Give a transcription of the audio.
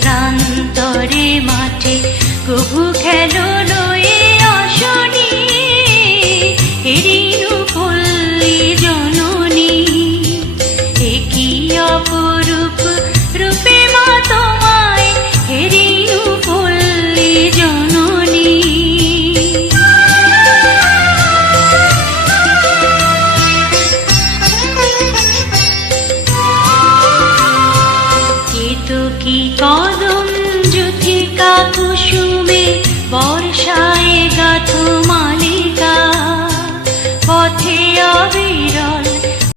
tongue. কি কদম যুথিকা কুসুমে